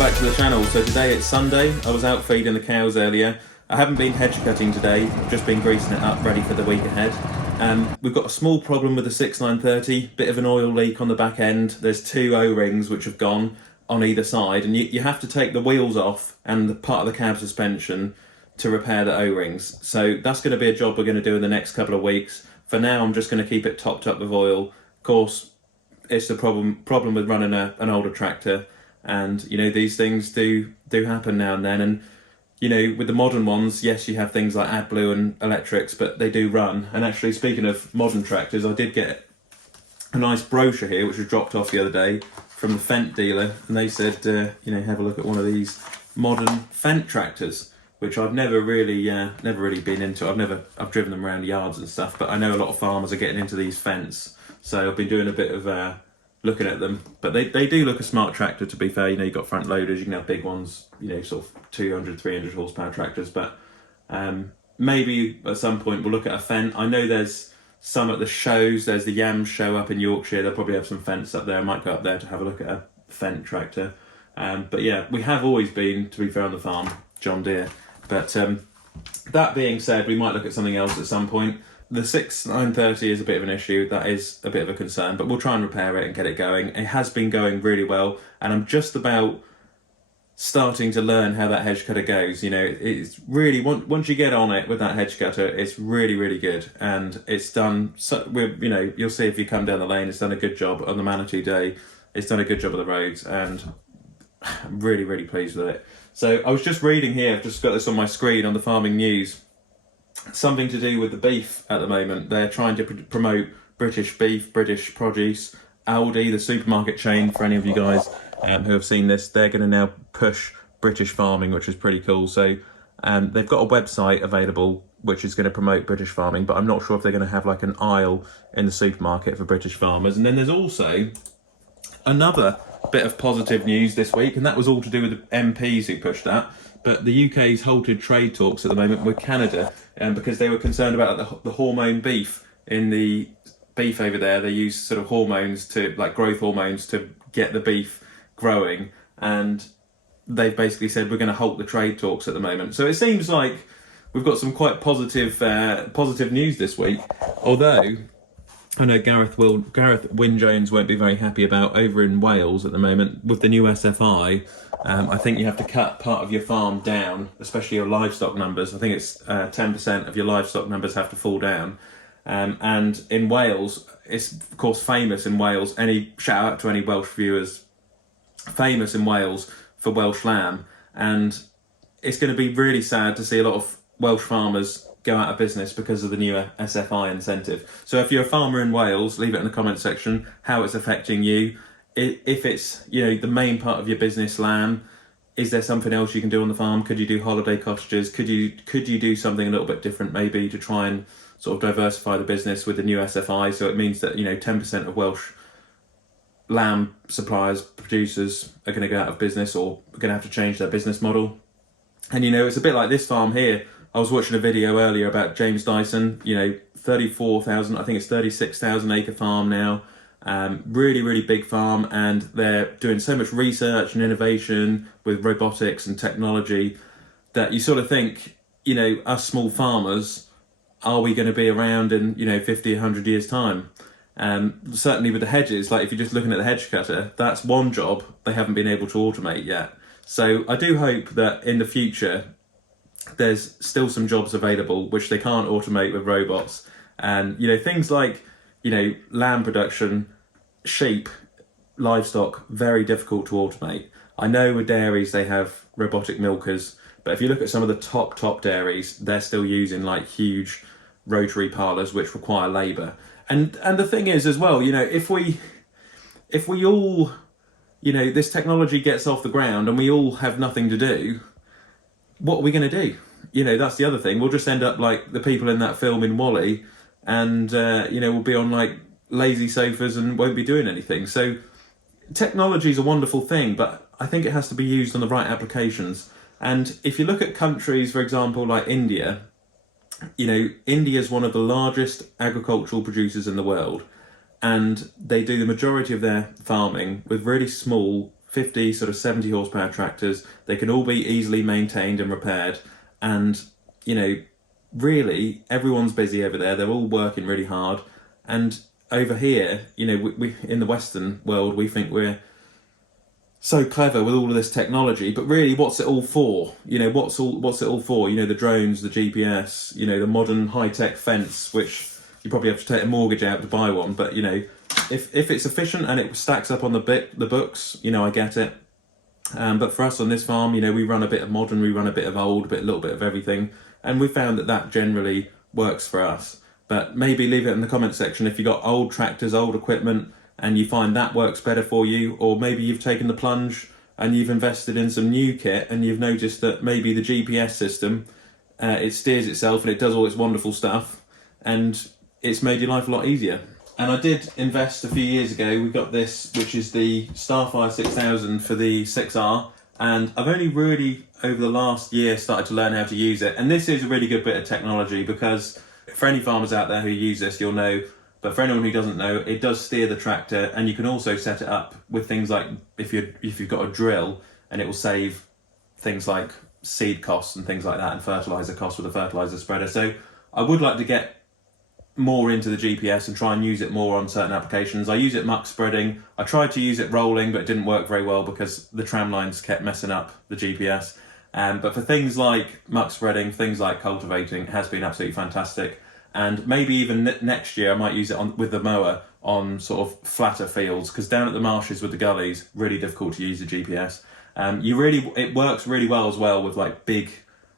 back to the channel. So today it's Sunday. I was out feeding the cows earlier. I haven't been hedge cutting today, I've just been greasing it up ready for the week ahead. We've got a small problem with the 6930, bit of an oil leak on the back end. There's two O-rings which have gone on either side, and you have to take the wheels off and part of the cab suspension to repair the O-rings. So that's going to be a job we're going to do in the next couple of weeks. For now, I'm just going to keep it topped up with oil. Of course, it's the problem with running an older tractor, and you know, these things do happen now and then. And you know, with the modern ones, yes, you have things like AdBlue and electrics, but they do run. And actually, speaking of modern tractors, I did get a nice brochure here, which was dropped off the other day from the Fendt dealer, and they said, you know, have a look at one of these modern Fendt tractors, which I've never really been into. I've driven them around yards and stuff, but I know a lot of farmers are getting into these Fendts, so I've been doing a bit of looking at them. But they do look a smart tractor, to be fair. You know, you've got front loaders, you can have big ones, you know, sort of 200, 300 horsepower tractors, but maybe at some point we'll look at a Fendt. I know there's some at the shows. There's the Yam show up in Yorkshire. They'll probably have some Fendts up there. I might go up there to have a look at a Fendt tractor. But yeah, we have always been, to be fair, on the farm, John Deere. But that being said, we might look at something else at some point. The 6930 is a bit of an issue. That is a bit of a concern, but we'll try and repair it and get it going. It has been going really well, and I'm just about starting to learn how that hedge cutter goes. You know, it's really, once you get on it with that hedge cutter, it's really, really good. And it's done, so, you know, you'll see if you come down the lane, it's done a good job on the Manitou day. It's done a good job of the roads, and I'm really, really pleased with it. So I was just reading here, I've just got this on my screen on the farming news, something to do with the beef at the moment. They're trying to promote British beef, British produce. Aldi, the supermarket chain, for any of you guys who have seen this, they're going to now push British farming, which is pretty cool. So they've got a website available which is going to promote British farming, but I'm not sure if they're going to have like an aisle in the supermarket for British farmers. And then there's also another bit of positive news this week, and that was all to do with the MPs who pushed that. But the UK's halted trade talks at the moment with Canada, because they were concerned about the hormone beef in the beef over there. They use sort of hormones to, like growth hormones, to get the beef growing, and they've basically said we're going to halt the trade talks at the moment. So it seems like we've got some quite positive news this week. Although I know Gareth Wyn-Jones won't be very happy about over in Wales at the moment with the new SFI. I think you have to cut part of your farm down, especially your livestock numbers. I think it's 10% of your livestock numbers have to fall down. And in Wales, it's of course famous in Wales. Shout out to any Welsh viewers, famous in Wales for Welsh lamb. And it's going to be really sad to see a lot of Welsh farmers go out of business because of the new SFI incentive. So if you're a farmer in Wales, leave it in the comment section how it's affecting you. If it's, you know, the main part of your business, lamb, is there something else you can do on the farm? Could you do holiday cottages? Could you do something a little bit different maybe to try and sort of diversify the business with the new SFI? So it means that, you know, 10% of Welsh lamb suppliers, producers are going to go out of business, or are going to have to change their business model. And you know, it's a bit like this farm here. I was watching a video earlier about James Dyson, you know, 34,000, I think it's 36,000 acre farm now. Really, really big farm, and they're doing so much research and innovation with robotics and technology that you sort of think, you know, us small farmers, are we going to be around in, you know, 50, 100 years time? Certainly with the hedges, like if you're just looking at the hedge cutter, that's one job they haven't been able to automate yet. So I do hope that in the future, there's still some jobs available which they can't automate with robots. And, you know, things like, you know, lamb production, sheep, livestock, very difficult to automate. I know with dairies they have robotic milkers, but if you look at some of the top dairies, they're still using like huge rotary parlours which require labour. And the thing is as well, you know, if we all, you know, this technology gets off the ground and we all have nothing to do, what are we going to do? You know, that's the other thing. We'll just end up like the people in that film in Wall-E, and you know, we'll be on like lazy sofas and won't be doing anything. So technology is a wonderful thing, but I think it has to be used on the right applications. And if you look at countries, for example, like India, you know, India is one of the largest agricultural producers in the world, and they do the majority of their farming with really small 50, sort of 70 horsepower tractors. They can all be easily maintained and repaired. And, you know, really, everyone's busy over there. They're all working really hard. And over here, you know, we in the Western world, we think we're so clever with all of this technology, but really, what's it all for? You know, what's it all for? You know, the drones, the GPS, you know, the modern high-tech fence, which you probably have to take a mortgage out to buy one. But you know, if it's efficient and it stacks up on the books, you know, I get it. But for us on this farm, you know, we run a bit of modern, we run a bit of old, a little bit of everything, and we found that generally works for us. But maybe leave it in the comment section if you got old tractors, old equipment, and you find that works better for you, or maybe you've taken the plunge and you've invested in some new kit and you've noticed that maybe the GPS system, it steers itself and it does all its wonderful stuff, and it's made your life a lot easier. And I did invest a few years ago. We got this, which is the Starfire 6000 for the 6R, and I've only really, over the last year, started to learn how to use it. And this is a really good bit of technology, because for any farmers out there who use this, you'll know. But for anyone who doesn't know, it does steer the tractor, and you can also set it up with things like if you've got a drill, and it will save things like seed costs and things like that, and fertilizer costs with a fertilizer spreader. So I would like to get more into the GPS and try and use it more on certain applications. I use it muck spreading. I tried to use it rolling, but it didn't work very well because the tram lines kept messing up the GPS. But for things like muck spreading, things like cultivating, it has been absolutely fantastic. And maybe even next year I might use it with the mower on sort of flatter fields, because down at the marshes with the gullies, really difficult to use the GPS. It works really well as well with like big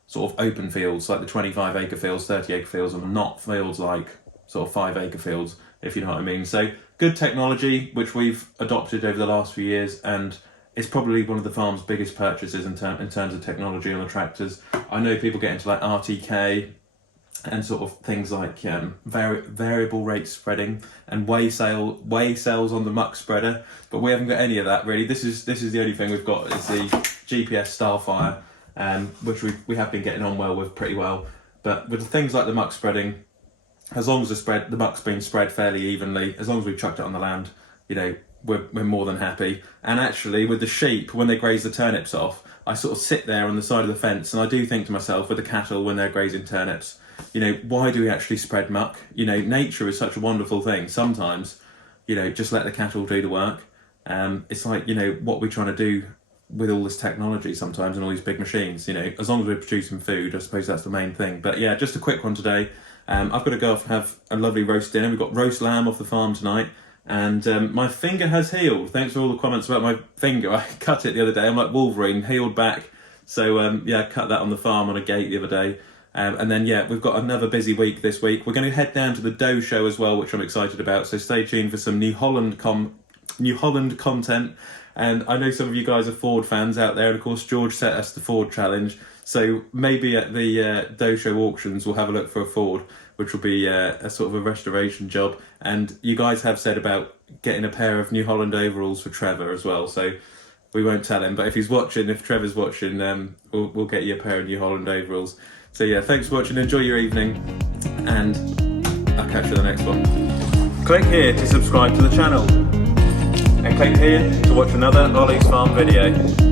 sort of open fields, like the 25 acre fields, 30 acre fields, and not fields like sort of 5 acre fields, if you know what I mean. So good technology, which we've adopted over the last few years, and it's probably one of the farm's biggest purchases in terms of technology on the tractors. I know people get into like RTK and sort of things like variable rate spreading and weigh cells on the muck spreader, but we haven't got any of that really. This is the only thing we've got, is the GPS Starfire, which we have been getting on well with pretty well. But with things like the muck spreading, as long as the muck's been spread fairly evenly, as long as we've chucked it on the land, you know, we're more than happy. And actually with the sheep, when they graze the turnips off, I sort of sit there on the side of the fence and I do think to myself, with the cattle when they're grazing turnips, you know, why do we actually spread muck? You know, nature is such a wonderful thing. Sometimes, you know, just let the cattle do the work. It's like, you know, what we're trying to do with all this technology sometimes and all these big machines, you know, as long as we're producing food, I suppose that's the main thing. But yeah, just a quick one today. I've got to go off and have a lovely roast dinner. We've got roast lamb off the farm tonight. And my finger has healed. Thanks for all the comments about my finger. I cut it the other day. I'm like Wolverine, healed back. So yeah, I cut that on the farm on a gate the other day. And then yeah, we've got another busy week this week. We're going to head down to the Doe show as well, which I'm excited about. So stay tuned for some New Holland content. And I know some of you guys are Ford fans out there. And of course, George set us the Ford challenge. So maybe at the Doe show auctions, we'll have a look for a Ford, which will be a sort of a restoration job. And you guys have said about getting a pair of New Holland overalls for Trevor as well. So we won't tell him, but if he's watching, if Trevor's watching, we'll get you a pair of New Holland overalls. So yeah, thanks for watching, enjoy your evening, and I'll catch you in the next one. Click here to subscribe to the channel, and click here to watch another Olly's Farm video.